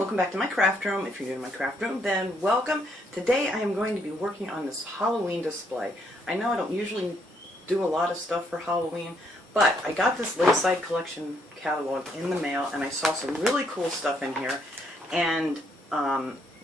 welcome back to my craft room. If you're new to my craft room, then welcome. Today I am going to be working on this Halloween display. I know I don't usually do a lot of stuff for Halloween, but I got this Lakeside Collection catalog in the mail and I saw some really cool stuff in here. And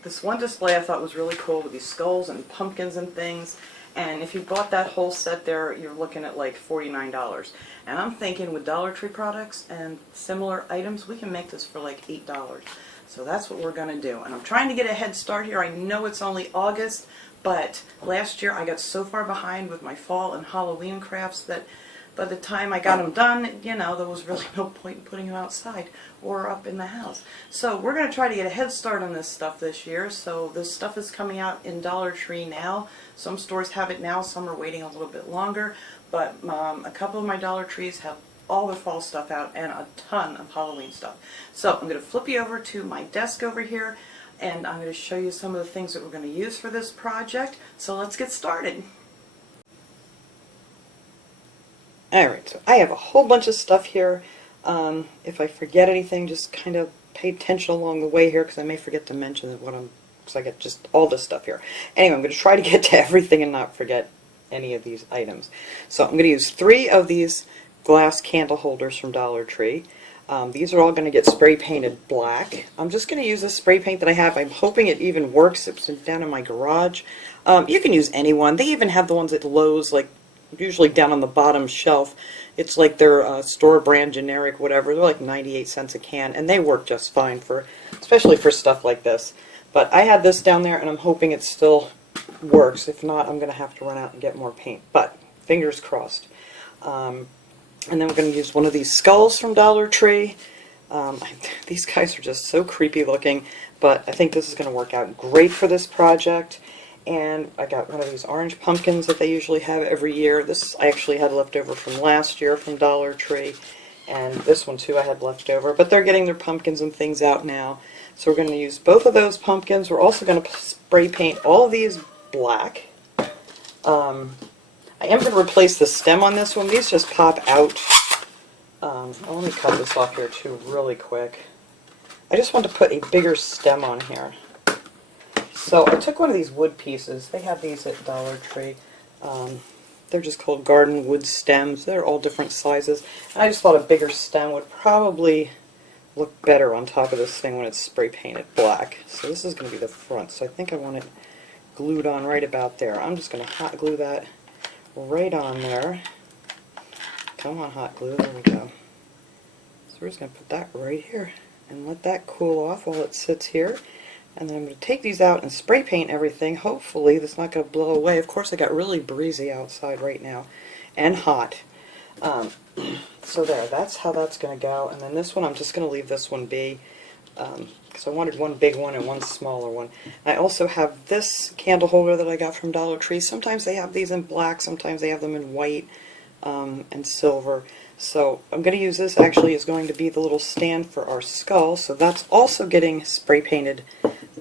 this one display I thought was really cool with these skulls and pumpkins and things. And if you bought that whole set there, you're looking at like $49. And I'm thinking with Dollar Tree products and similar items, we can make this for like $8. So that's what we're going to do. And I'm trying to get a head start here. I know it's only August, but last year I got so far behind with my fall and Halloween crafts that by the time I got them done, you know, there was really no point in putting them outside or up in the house. So we're going to try to get a head start on this stuff this year. So this stuff is coming out in Dollar Tree now. Some stores have it now, some are waiting a little bit longer, but a couple of my Dollar Trees have all the fall stuff out and a ton of Halloween stuff. So I'm going to flip you over to my desk over here and I'm going to show you some of the things that we're going to use for this project. So let's get started. Alright, so I have a whole bunch of stuff here. If I forget anything, just kind of pay attention along the way here because I may forget to mention what because I get just all this stuff here. Anyway, I'm going to try to get to everything and not forget any of these items. So I'm going to use 3 of these glass candle holders from Dollar Tree. These are all going to get spray painted black. I'm just going to use this spray paint that I have. I'm hoping it even works. It's down in my garage. You can use any one. They even have the ones at Lowe's, like usually down on the bottom shelf. It's like their store brand generic whatever. They're like 98 cents a can and they work just fine for, especially for stuff like this. But I had this down there and I'm hoping it still works. If not, I'm going to have to run out and get more paint. But fingers crossed. And then we're going to use one of these skulls from Dollar Tree. These guys are just so creepy looking, but I think this is going to work out great for this project. And I got one of these orange pumpkins that they usually have every year. This I actually had left over from last year from Dollar Tree. And this one too I had left over. But they're getting their pumpkins and things out now. So we're going to use both of those pumpkins. We're also going to spray paint all of these black. I am going to replace the stem on this one. These just pop out. Let me cut this off here too really quick. I just want to put a bigger stem on here. So I took one of these wood pieces. They have these at Dollar Tree. They're just called garden wood stems. They're all different sizes. And I just thought a bigger stem would probably look better on top of this thing when it's spray painted black. So this is going to be the front. So I think I want it glued on right about there. I'm just going to hot glue that right on there. Come on, hot glue. There we go. So we're just going to put that right here and let that cool off while it sits here. And then I'm going to take these out and spray paint everything. Hopefully this is not going to blow away. Of course, I got really breezy outside right now and hot. So there, that's how that's going to go. And then this one, I'm just going to leave this one be because I wanted one big one and one smaller one. I also have this candle holder that I got from Dollar Tree. Sometimes they have these in black, sometimes they have them in white and silver. So I'm going to use this actually is going to be the little stand for our skull. So that's also getting spray painted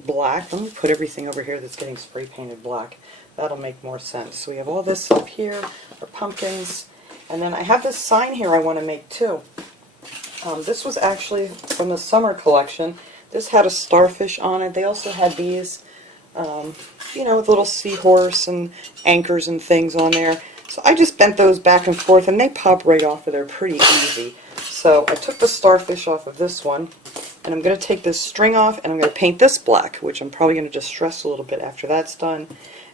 black. Let me put everything over here that's getting spray painted black. That'll make more sense. So we have all this up here, our pumpkins, and then I have this sign here I want to make too. This was actually from the summer collection. This had a starfish on it. They also had these, you know, with little seahorse and anchors and things on there. So I just bent those back and forth and they pop right off of there pretty easy. So I took the starfish off of this one and I'm going to take this string off and I'm going to paint this black, which I'm probably going to distress a little bit after that's done,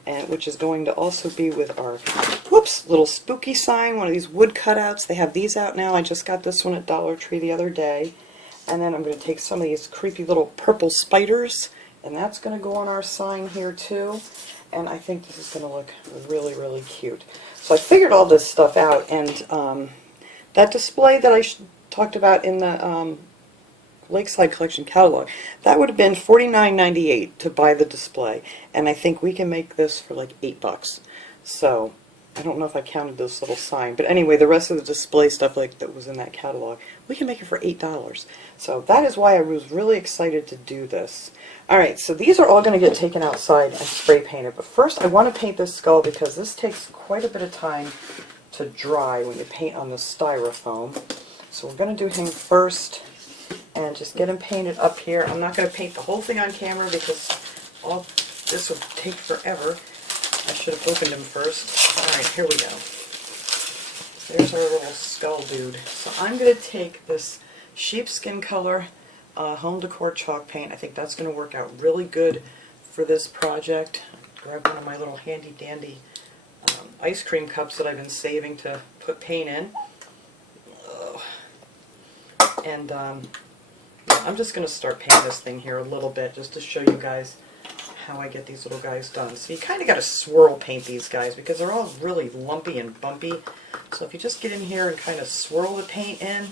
and which is going to also be with our, whoops, little spooky sign, one of these wood cutouts. They have these out now. I just got this one at Dollar Tree the other day. And then I'm going to take some of these creepy little purple spiders and that's going to go on our sign here too. And I think this is going to look really, really cute. So I figured all this stuff out, and that display that I talked about in the Lakeside Collection catalog, that would have been $49.98 to buy the display, and I think we can make this for like $8. So I don't know if I counted this little sign, but anyway, the rest of the display stuff like that was in that catalog, we can make it for $8. So that is why I was really excited to do this. Alright, so these are all going to get taken outside and spray painted, but first I want to paint this skull because this takes quite a bit of time to dry when you paint on the styrofoam. So we're going to do him first, and just get them painted up here. I'm not going to paint the whole thing on camera because all this would take forever. I should have opened them first. Alright, here we go. There's our little skull dude. So I'm going to take this sheepskin color home decor chalk paint. I think that's going to work out really good for this project. Grab one of my little handy dandy ice cream cups that I've been saving to put paint in. And yeah, I'm just going to start painting this thing here a little bit just to show you guys how I get these little guys done. So you kind of got to swirl paint these guys because they're all really lumpy and bumpy. So if you just get in here and kind of swirl the paint in,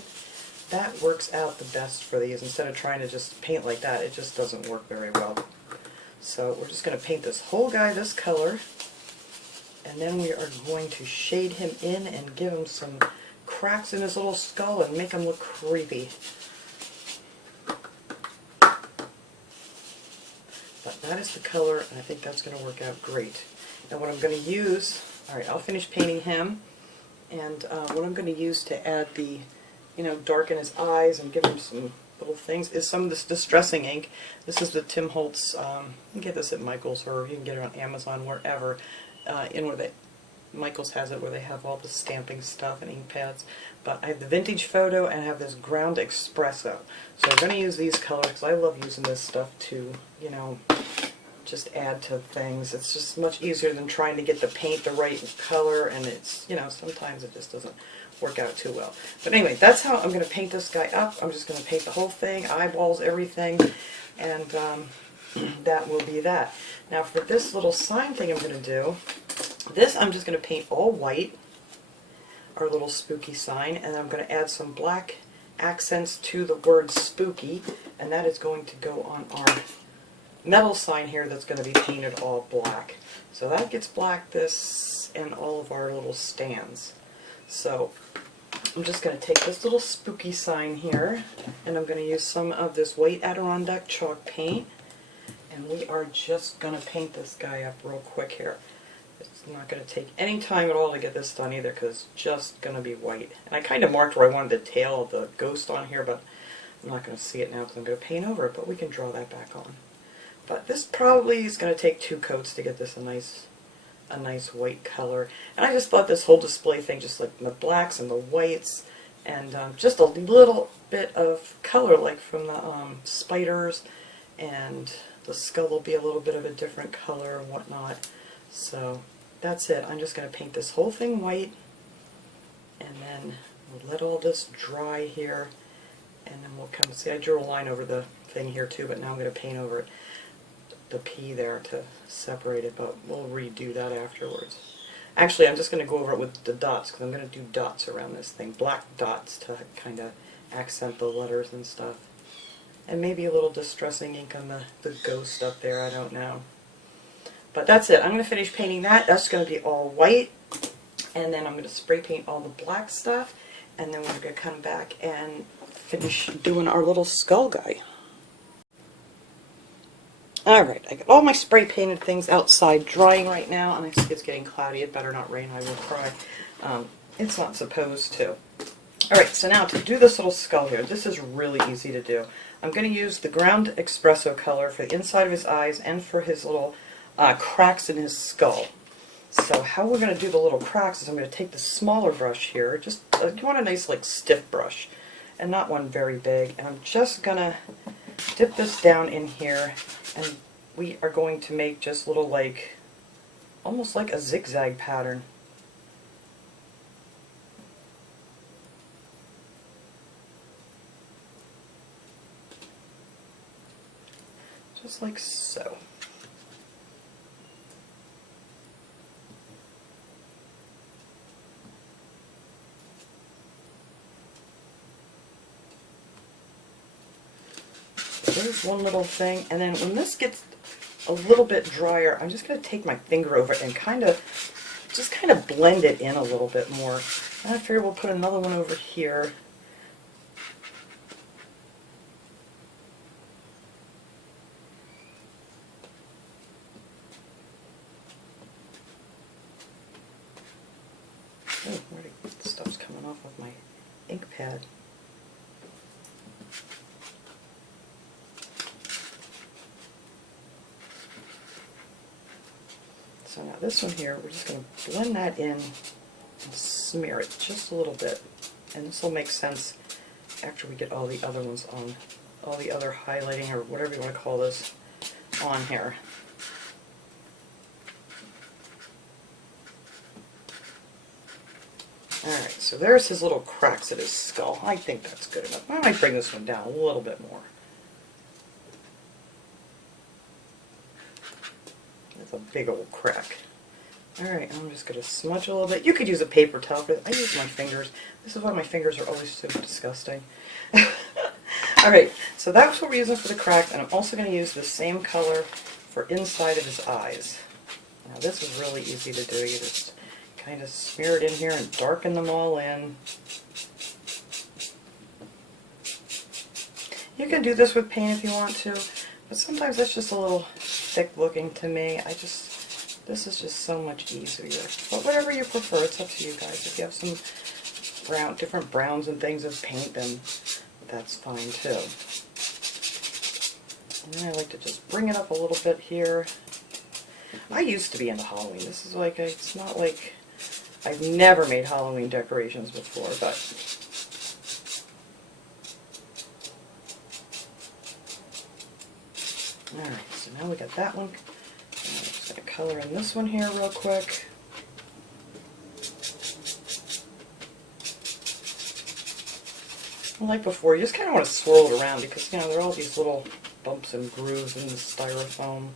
that works out the best for these. Instead of trying to just paint like that, it just doesn't work very well. So we're just going to paint this whole guy this color, and then we are going to shade him in and give him some cracks in his little skull and make him look creepy. But that is the color, and I think that's going to work out great. Now what I'm going to use, alright, I'll finish painting him, and what I'm going to use to add the, darken his eyes and give him some little things is some of this distressing ink. This is the Tim Holtz, you can get this at Michael's, or you can get it on Amazon, wherever, Michael's has it where they have all the stamping stuff and ink pads. But I have the Vintage Photo and I have this Ground Espresso. So I'm going to use these colors because I love using this stuff to, just add to things. It's just much easier than trying to get the paint the right color, and it's, sometimes it just doesn't work out too well. But anyway, that's how I'm going to paint this guy up. I'm just going to paint the whole thing, eyeballs, everything, and that will be that. Now for this little sign thing I'm going to do, this I'm just going to paint all white, our little spooky sign, and I'm going to add some black accents to the word spooky, and that is going to go on our metal sign here that's going to be painted all black. So that gets black, this, and all of our little stands. So I'm just going to take this little spooky sign here, and I'm going to use some of this white Adirondack chalk paint, and we are just going to paint this guy up real quick here. It's not going to take any time at all to get this done either, because it's just going to be white. And I kind of marked where I wanted the tail of the ghost on here, but I'm not going to see it now because I'm going to paint over it, but we can draw that back on. But this probably is going to take 2 coats to get this a nice white color. And I just thought this whole display thing, just like the blacks and the whites, and just a little bit of color like from the spiders, and the skull will be a little bit of a different color and whatnot. So that's it. I'm just going to paint this whole thing white, and then we'll let all this dry here, and then we'll come, see I drew a line over the thing here too, but now I'm going to paint over it, the P there, to separate it, but we'll redo that afterwards. Actually, I'm just going to go over it with the dots, because I'm going to do dots around this thing, black dots to kind of accent the letters and stuff. And maybe a little distressing ink on the ghost up there, I don't know. But that's it. I'm going to finish painting that. That's going to be all white, and then I'm going to spray paint all the black stuff, and then we're going to come back and finish doing our little skull guy. Alright, I got all my spray painted things outside drying right now, and I see it's getting cloudy. It better not rain, I will cry. It's not supposed to. Alright, so now to do this little skull here, this is really easy to do. I'm going to use the Ground Espresso color for the inside of his eyes and for his little cracks in his skull. So how we're going to do the little cracks is I'm going to take the smaller brush here, just you want a nice like stiff brush, and not one very big, and I'm just going to dip this down in here, and we are going to make just little like, almost like a zigzag pattern. Just like so. There's one little thing, and then when this gets a little bit drier, I'm just going to take my finger over it and just kind of blend it in a little bit more. And I figure we'll put another one over here. Oh, the stuff's coming off of my ink pad. So now this one here, we're just going to blend that in and smear it just a little bit. And this will make sense after we get all the other ones on, all the other highlighting or whatever you want to call this on here. Alright, so there's his little cracks at his skull. I think that's good enough. I might bring this one down a little bit more. That's a big old crack. Alright, I'm just going to smudge a little bit. You could use a paper towel for this. I use my fingers. This is why my fingers are always so disgusting. Alright, so that's what we're using for the crack, and I'm also going to use the same color for inside of his eyes. Now this is really easy to do. You just kind of smear it in here and darken them all in. You can do this with paint if you want to, but sometimes that's just a little thick looking to me. This is just so much easier. But whatever you prefer, it's up to you guys. If you have some different browns and things of paint, then that's fine too. And then I like to just bring it up a little bit here. I used to be into Halloween. This is like, it's not like I've never made Halloween decorations before, but alright, so now we got that one. I'm just going to color in this one here real quick. Like before, you just kind of want to swirl it around because, you know, there are all these little bumps and grooves in the styrofoam.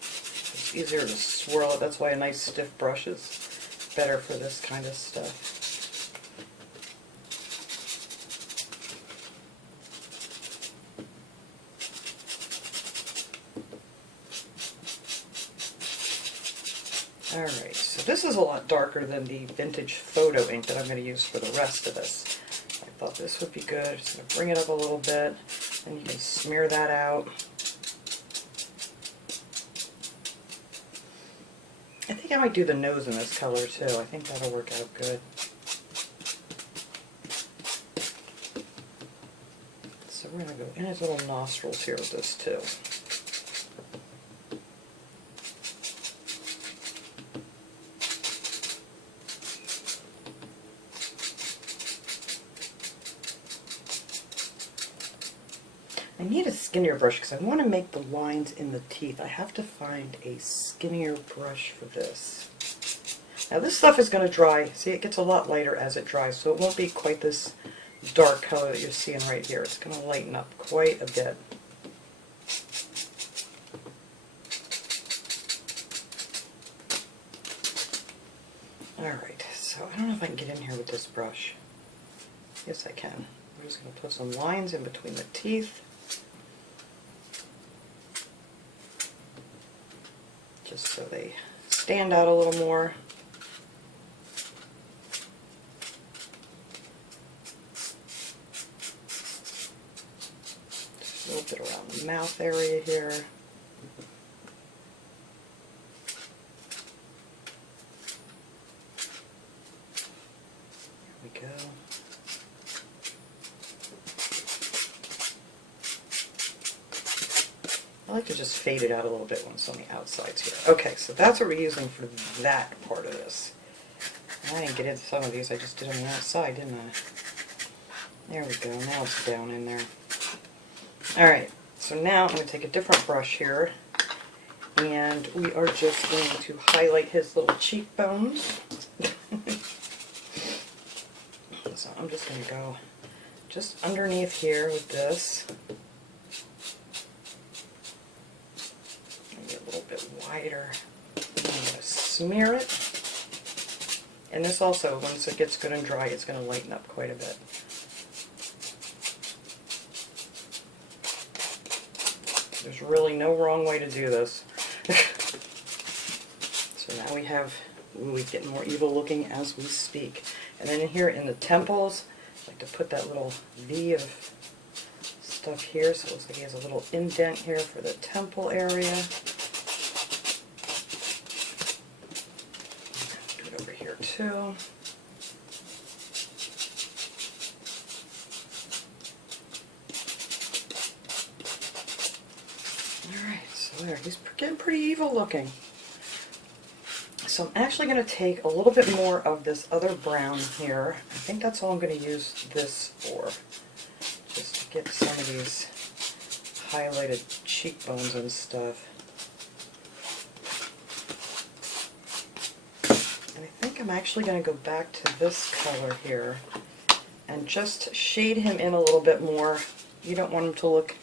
It's easier to swirl it. That's why a nice stiff brush is better for this kind of stuff. Alright, so this is a lot darker than the vintage photo ink that I'm going to use for the rest of this. I thought this would be good. Just going to bring it up a little bit, and you can smear that out. I think I might do the nose in this color too. I think that'll work out good. So we're going to go in his little nostrils here with this too. I need a skinnier brush because I want to make the lines in the teeth. I have to find a skinnier brush for this. Now this stuff is going to dry. See, it gets a lot lighter as it dries, so it won't be quite this dark color that you're seeing right here. It's going to lighten up quite a bit. Alright, so I don't know if I can get in here with this brush. Yes, I can. I'm just going to put some lines in between the teeth. Just so they stand out a little more. Just a little bit around the mouth area here. There we go. I like to just fade it out a little bit when it's on the outsides here. Okay, so that's what we're using for that part of this. I didn't get into some of these, I just did on the outside, didn't I? There we go, now it's down in there. Alright, so now I'm going to take a different brush here, and we are just going to highlight his little cheekbones. So I'm just going to go just underneath here with this. Wider. I'm going to smear it, and this also, once it gets good and dry, it's going to lighten up quite a bit. There's really no wrong way to do this. So now we get more evil looking as we speak. And then in here in the temples, I like to put that little V of stuff here, so it looks like he has a little indent here for the temple area. Too. Alright, so there, he's getting pretty evil looking. So I'm actually going to take a little bit more of this other brown here. I think that's all I'm going to use this for. Just to get some of these highlighted cheekbones and stuff. And I think I'm actually going to go back to this color here and just shade him in a little bit more. You don't want him to look,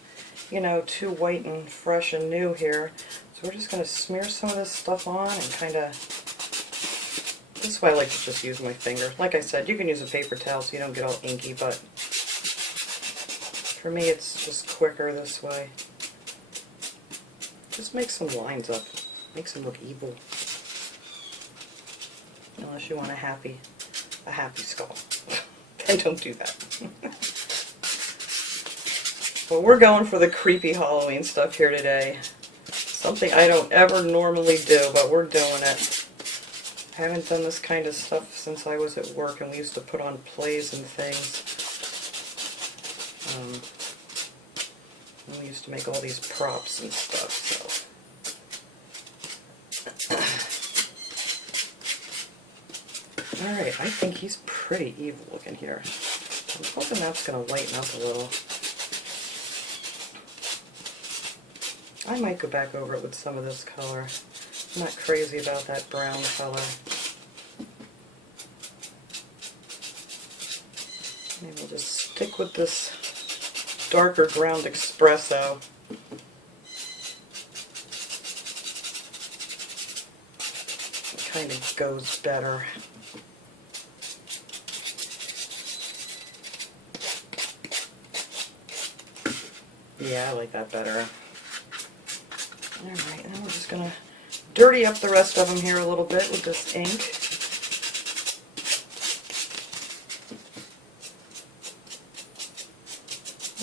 you know, too white and fresh and new here. So we're just going to smear some of this stuff on and kind of, this is why I like to just use my finger. Like I said, you can use a paper towel so you don't get all inky, but for me it's just quicker this way. Just make some lines up. Makes him look evil. Unless you want a happy skull. Then don't do that. But we're going for the creepy Halloween stuff here today. Something I don't ever normally do, but we're doing it. I haven't done this kind of stuff since I was at work and we used to put on plays and things. And we used to make all these props and stuff, so. Alright, I think he's pretty evil looking here. I'm hoping that's going to lighten up a little. I might go back over it with some of this color. I'm not crazy about that brown color. Maybe we'll just stick with this darker ground espresso. It kind of goes better. Yeah, I like that better. Alright, now we're just going to dirty up the rest of them here a little bit with this ink.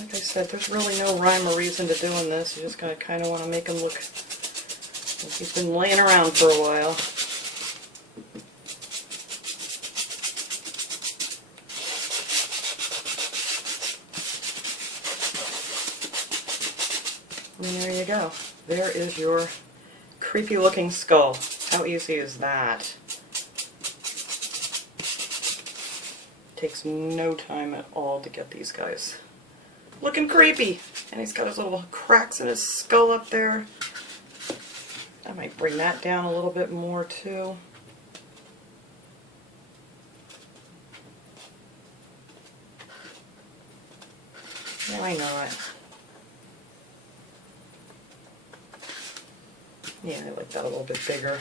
Like I said, there's really no rhyme or reason to doing this. You just kind of want to make him look like he's been laying around for a while. And there you go. There is your creepy looking skull. How easy is that? Takes no time at all to get these guys looking creepy. And he's got his little cracks in his skull up there. I might bring that down a little bit more too. Why not? Yeah, I like that a little bit bigger.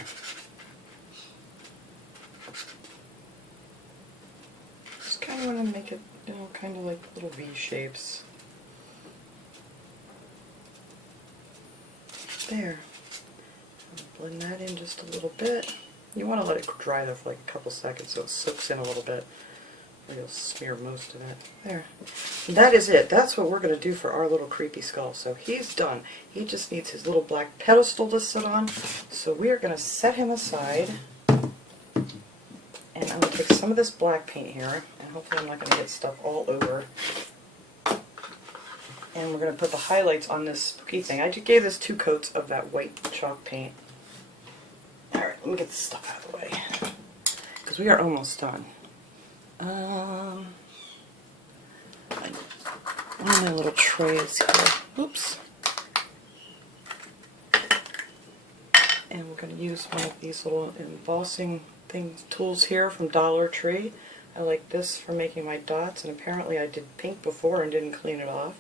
Just kind of want to make it, you know, kind of like little V shapes. There. Blend that in just a little bit. You want to let it dry there for like a couple seconds so it soaks in a little bit. Or you'll smear most of it. There. And that is it. That's what we're going to do for our little creepy skull. So he's done. He just needs his little black pedestal to sit on. So we are going to set him aside. And I'm going to take some of this black paint here. And hopefully I'm not going to get stuff all over. And we're going to put the highlights on this spooky thing. I just gave this 2 coats of that white chalk paint. Alright, let me get this stuff out of the way. Because we are almost done. One of my little trays here. Oops. And we're going to use one of these little embossing tools here from Dollar Tree. I like this for making my dots, and apparently I did pink before and didn't clean it off.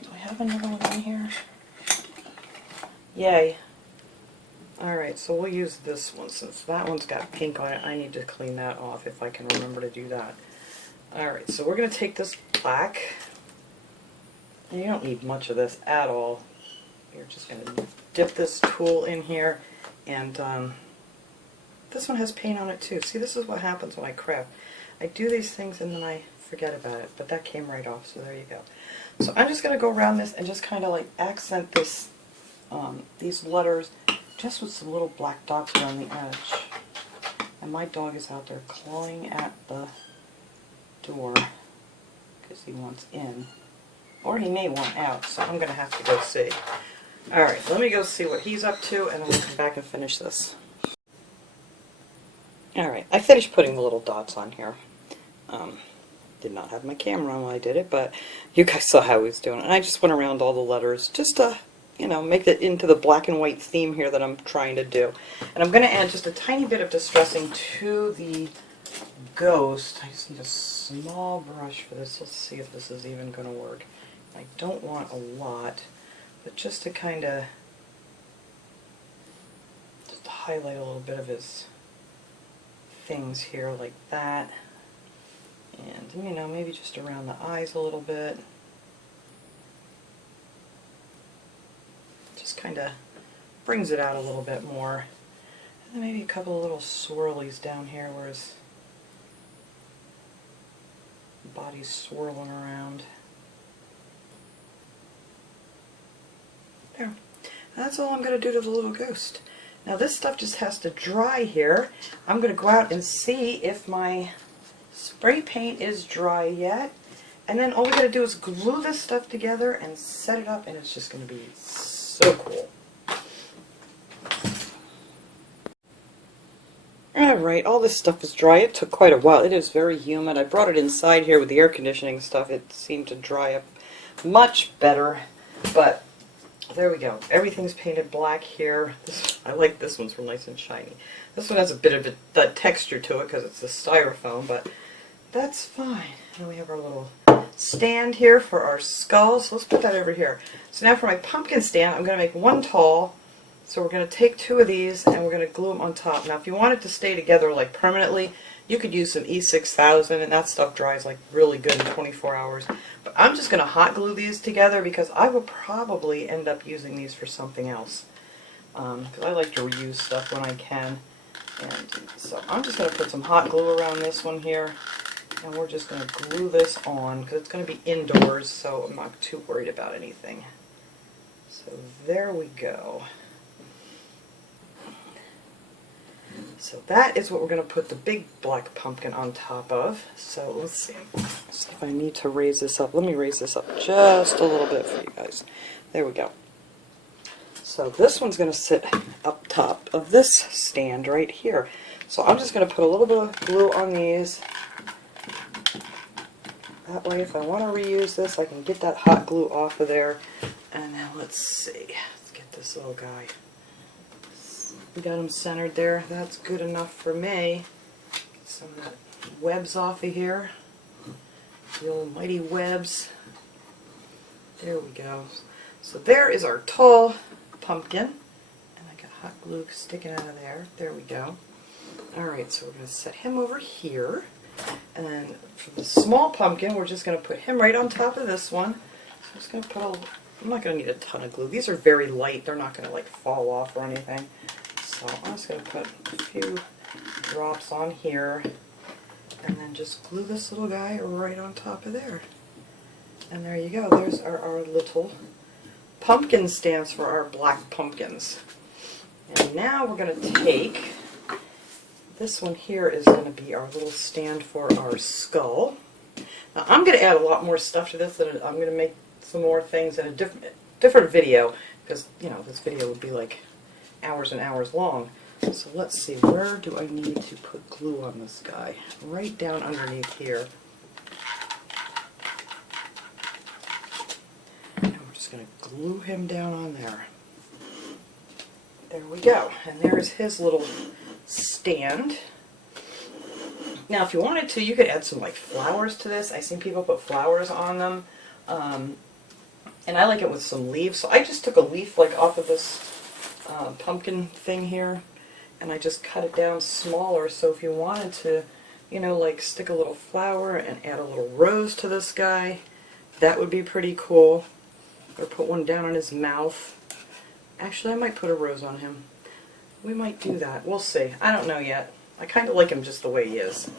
Do I have another one in here? Yay. Alright, so we'll use this one since that one's got pink on it. I need to clean that off if I can remember to do that. Alright, so we're going to take this black. And you don't need much of this at all. You're just going to dip this tool in here, and this one has paint on it too. See, this is what happens when I craft. I do these things and then I forget about it, but that came right off, so there you go. So I'm just going to go around this and just kind of like accent this, these letters just with some little black dots around the edge. And my dog is out there clawing at the door because he wants in. Or he may want out, so I'm going to have to go see. Alright, let me go see what he's up to, and then we'll come back and finish this. Alright, I finished putting the little dots on here. Did not have my camera on when I did it, but you guys saw how I was doing it. And I just went around all the letters just to, you know, make it into the black and white theme here that I'm trying to do. And I'm going to add just a tiny bit of distressing to the ghost. I just need a small brush for this. Let's see if this is even going to work. I don't want a lot, but just to kind of just to highlight a little bit of his things here like that. And, you know, maybe just around the eyes a little bit. Just kind of brings it out a little bit more. And then maybe a couple of little swirlies down here where his body's swirling around. There. And that's all I'm going to do to the little ghost. Now this stuff just has to dry here. I'm going to go out and see if my spray paint is dry yet. And then all we got to do is glue this stuff together and set it up, and it's just going to be so cool. Alright, all this stuff is dry. It took quite a while. It is very humid. I brought it inside here with the air conditioning stuff. It seemed to dry up much better. But there we go. Everything's painted black here. I like this one's real nice and shiny. This one has a bit of a texture to it because it's the styrofoam, but that's fine. And we have our little stand here for our skull. So let's put that over here. So now for my pumpkin stand, I'm going to make one tall. So we're going to take two of these and we're going to glue them on top. Now if you want it to stay together like permanently, you could use some E6000 and that stuff dries like really good in 24 hours. But I'm just going to hot glue these together because I will probably end up using these for something else. Because I like to reuse stuff when I can. And so I'm just going to put some hot glue around this one here. And we're just going to glue this on because it's going to be indoors, so I'm not too worried about anything. So there we go. So that is what we're going to put the big black pumpkin on top of. So let's see if I need to raise this up. Let me raise this up just a little bit for you guys. There we go. So this one's going to sit up top of this stand right here. So I'm just going to put a little bit of glue on these. That way if I want to reuse this, I can get that hot glue off of there. And now let's see. Let's get this little guy. We got him centered there. That's good enough for me. Get some of that webs off of here. The almighty webs. There we go. So there is our tall pumpkin. And I got hot glue sticking out of there. There we go. Alright, so we're going to set him over here. And then for the small pumpkin, we're just going to put him right on top of this one. So I'm just going to put I'm not going to need a ton of glue. These are very light. They're not going to like fall off or anything. So I'm just going to put a few drops on here and then just glue this little guy right on top of there. And there you go. There's our little pumpkin stands for our black pumpkins. And now we're going to take, this one here is going to be our little stand for our skull. Now I'm going to add a lot more stuff to this. I'm going to make some more things in a different video because, you know, this video would be like hours and hours long. So let's see, where do I need to put glue on this guy? Right down underneath here. And we're just going to glue him down on there. There we go. And there's his little stand. Now if you wanted to, you could add some like flowers to this. I've seen people put flowers on them. And I like it with some leaves. So I just took a leaf like off of this pumpkin thing here, and I just cut it down smaller, so if you wanted to, you know, like stick a little flower and add a little rose to this guy, that would be pretty cool. Or put one down on his mouth. Actually, I might put a rose on him. We might do that. We'll see. I don't know yet. I kind of like him just the way he is.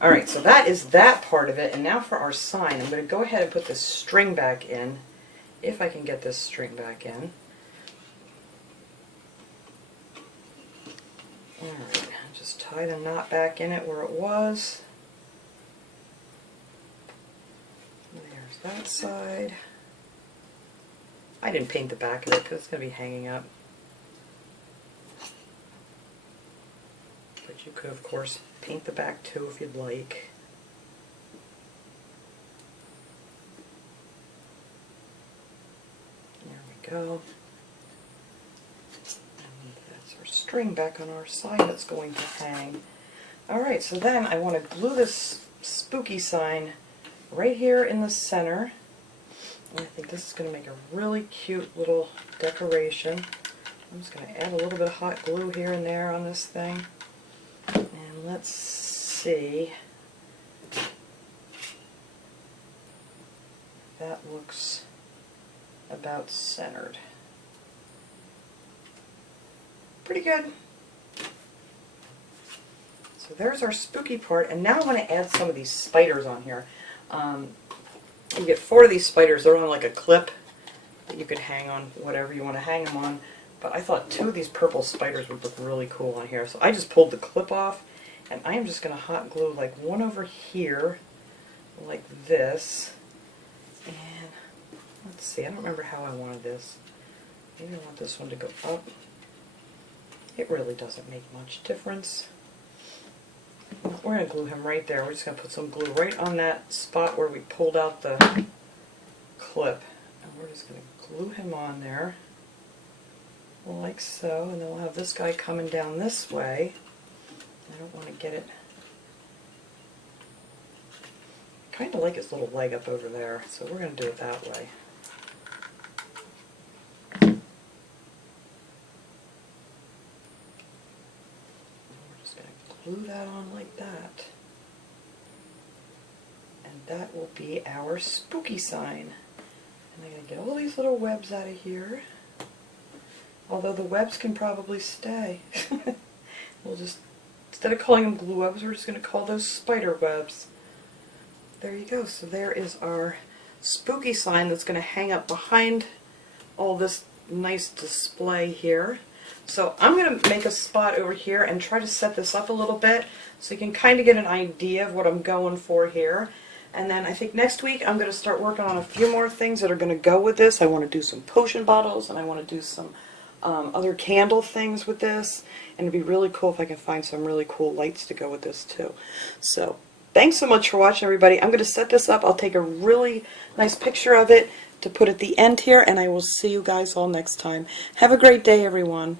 Alright, so that is that part of it, and now for our sign, I'm going to go ahead and put this string back in, if I can get this string back in. Alright, just tie the knot back in it where it was. There's that side. I didn't paint the back of it because it's going to be hanging up. But you could, of course, paint the back too if you'd like. There we go. And that's our string back on our side that's going to hang. Alright, so then I want to glue this spooky sign right here in the center. And I think this is going to make a really cute little decoration. I'm just going to add a little bit of hot glue here and there on this thing. And let's see. That looks about centered. Pretty good. So there's our spooky part, and now I want to add some of these spiders on here. You get 4 of these spiders. They're on like a clip that you could hang on whatever you want to hang them on. But I thought 2 of these purple spiders would look really cool on here. So I just pulled the clip off, and I am just going to hot glue like one over here, like this. And let's see, I don't remember how I wanted this. Maybe I want this one to go up. It really doesn't make much difference. We're going to glue him right there. We're just going to put some glue right on that spot where we pulled out the clip. And we're just going to glue him on there, like so. And then we'll have this guy coming down this way. I don't want to get it... kind of like his little leg up over there, so we're going to do it that way. Glue that on like that, and that will be our spooky sign. And I'm going to get all these little webs out of here, although the webs can probably stay. We'll just, instead of calling them glue webs, we're just going to call those spider webs. There you go. So there is our spooky sign that's going to hang up behind all this nice display here. So I'm going to make a spot over here and try to set this up a little bit so you can kind of get an idea of what I'm going for here. And then I think next week I'm going to start working on a few more things that are going to go with this. I want to do some potion bottles, and I want to do some other candle things with this. And it'd be really cool if I can find some really cool lights to go with this too. So thanks so much for watching, everybody. I'm going to set this up. I'll take a really nice picture of it to put at the end here, and I will see you guys all next time. Have a great day, everyone.